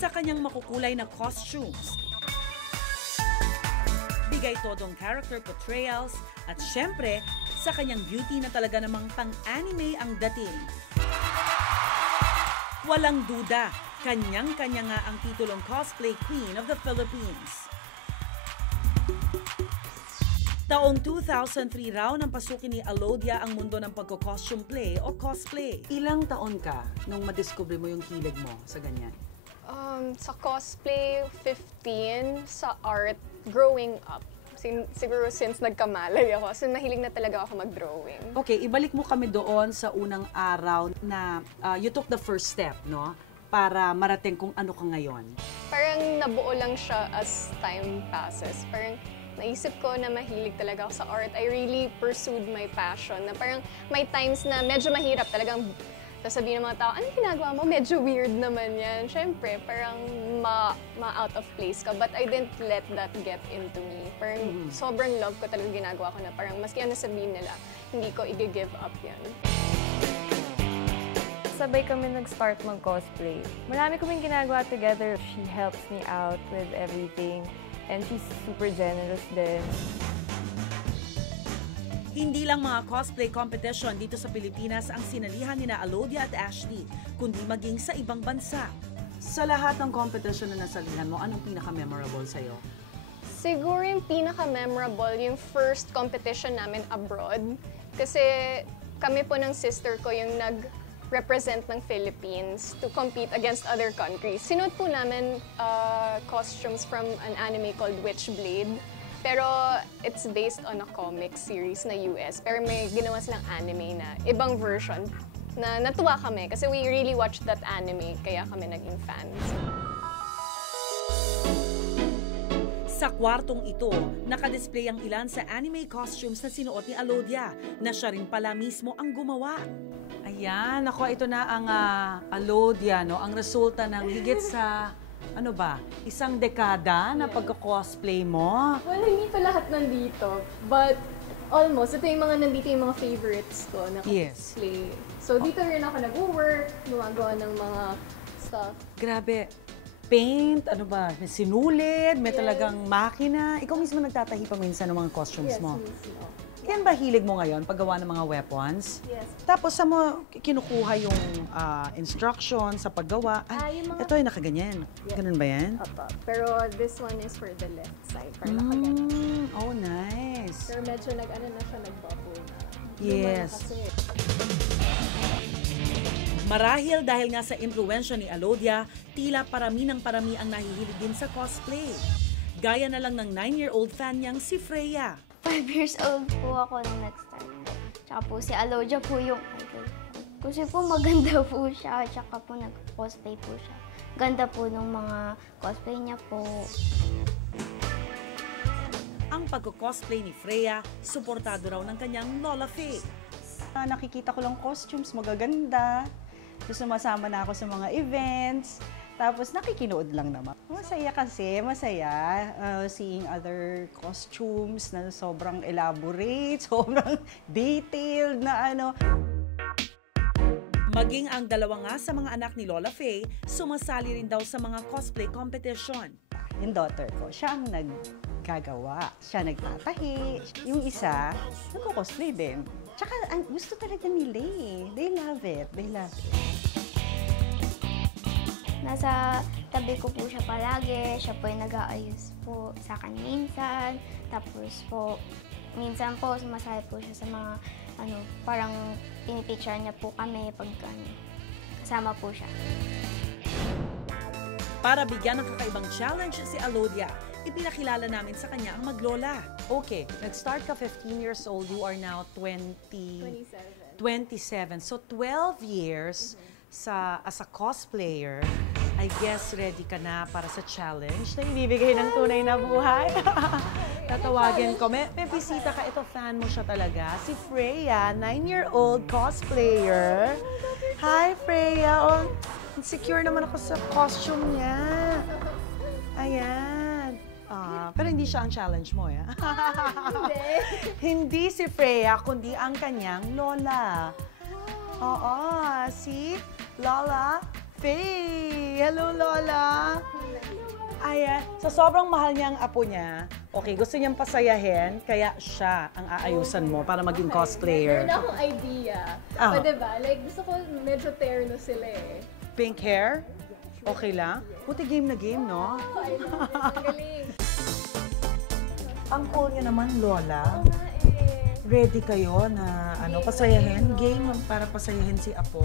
Sa kanyang makukulay na costumes, bigay todong character portrayals, at syempre, sa kanyang beauty na talaga namang pang-anime ang dating. Walang duda, kanyang-kanya nga ang titulong Cosplay Queen of the Philippines. Taong 2003 raw nang pasukin ni Alodia ang mundo ng pagko-costume play o cosplay. Ilang taon ka nung madiscover mo yung hilig mo sa ganyan? Sa cosplay, 15. Sa art, growing up. Siguro since nagkamalay ako. So mahilig na talaga ako mag-drawing. Okay, ibalik mo kami doon sa unang araw na you took the first step, no? Para marating kung ano ka ngayon. Parang nabuo lang siya as time passes. Parang naisip ko na mahilig talaga ako sa art. I really pursued my passion. Na parang may times na medyo mahirap talagang sasabihin ng mga tao, anong ginagawa mo? Medyo weird naman yan. Siyempre, parang ma-out of place ka. But I didn't let that get into me. Parang sobrang love ko talaga ginagawa ko na parang maski ano sabihin nila, hindi ko i-give up yan. Sabay kami nag-start mag-cosplay. Marami kaming ginagawa together. She helps me out with everything. And she's super generous din. Hindi lang mga cosplay competition dito sa Pilipinas ang sinalihan nina Alodia at Ashley, kundi maging sa ibang bansa. Sa lahat ng competition na nasalihan mo, anong pinaka-memorable sa'yo? Siguro yung pinaka-memorable, yung first competition namin abroad. Kasi kami po ng sister ko yung nag-represent ng Philippines to compete against other countries. Sinuot po namin costumes from an anime called Witchblade. Pero it's based on a comic series na US. Pero may ginawa silang anime na ibang version. Na natuwa kami kasi we really watched that anime kaya kami naging fans. Sa kwartong ito, nakadisplay ang ilan sa anime costumes na sinuot ni Alodia na siya rin pala mismo ang gumawa. Ayan, ako ito na ang Alodia, no? Ang resulta ng higit sa ano ba, isang dekada na pagka-cosplay mo? Well, hindi pa lahat nandito, but almost. Ito yung mga nandito yung mga favorites ko na cosplay. So dito rin ako nag-work, gumagawa ng mga stuff. Grabe. Paint, ano ba, may sinulid, may talagang makina. Ikaw mismo nagtatahi pa minsan ng mga costumes mo. Yes, mismo. Yan ba hilig mo ngayon, paggawa ng mga weapons? Yes. Tapos sa mo kinukuha yung instruction sa paggawa. Yung mga... Ito ay nakaganyan. Yes. Ganun ba yan? Opo. Pero this one is for the left side. Para nakaganyan. Oh, nice. Pero medyo na siya, nag-bubble na. Yes. Marahil dahil nga sa impluwensya ni Alodia, tila parami ng parami ang nahihilig din sa cosplay. Gaya na lang ng 9-year-old fan niyang si Freya. 5 years old po ako nung nag-start po. Tsaka po si Alodia po yung idol. Kasi po maganda po siya, tsaka po nag-cosplay po siya. Ganda po ng mga cosplay niya po. Ang pagko-cosplay ni Freya, suportado raw ng kanyang Lola Faye. Nakikita ko lang costumes, magaganda. Sumasama na ako sa mga events. Tapos nakikinood lang naman. Masaya kasi, seeing other costumes na sobrang elaborate, sobrang detailed na ano. Maging ang dalawa nga sa mga anak ni Lola Faye, sumasali rin daw sa mga cosplay competition. Yung daughter ko, siya ang naggagawa. Siya nagtatahi. Yung isa, nagko-cosplay din. Tsaka gusto talaga nila eh. They love it. Nasa tabi ko po siya palagi. Siya po yung nag-aayos po sa akin minsan. Tapos po, minsan po sumasali po siya sa mga parang pinipicture niya po kami pag kasama po siya. Para bigyan ng kakaibang challenge si Alodia, ipinakilala namin sa kanya ang maglola. Okay, nag-start ka 15 years old, you are now 27. So 12 years as a cosplayer, I guess ready ka na para sa challenge na ibibigay ng tunay na buhay. Tatawagin ko. May bisita ka. Ito, fan mo siya talaga. Si Freya, 9-year-old cosplayer. Hi, Freya. Oh, insecure naman ako sa costume niya. Ayan. Pero hindi siya ang challenge mo, ya? Hindi si Freya, kundi ang kanyang lola. Oo, see? Lola Faye! Hello, Lola! Ayan. So, sobrang mahal niya ang apo niya. Okay, gusto niyang pasayahin, kaya siya ang aayusan mo para maging cosplayer. Meron akong idea. Ah. O, diba? Like, gusto ko medyo terno sila eh. Pink hair? Okay lang? Puti game na game, no? Ay, ang galing. Ang cool niyo naman, Lola. Oo nga eh. Ready kayo na pasayahin? Game para pasayahin si Apo.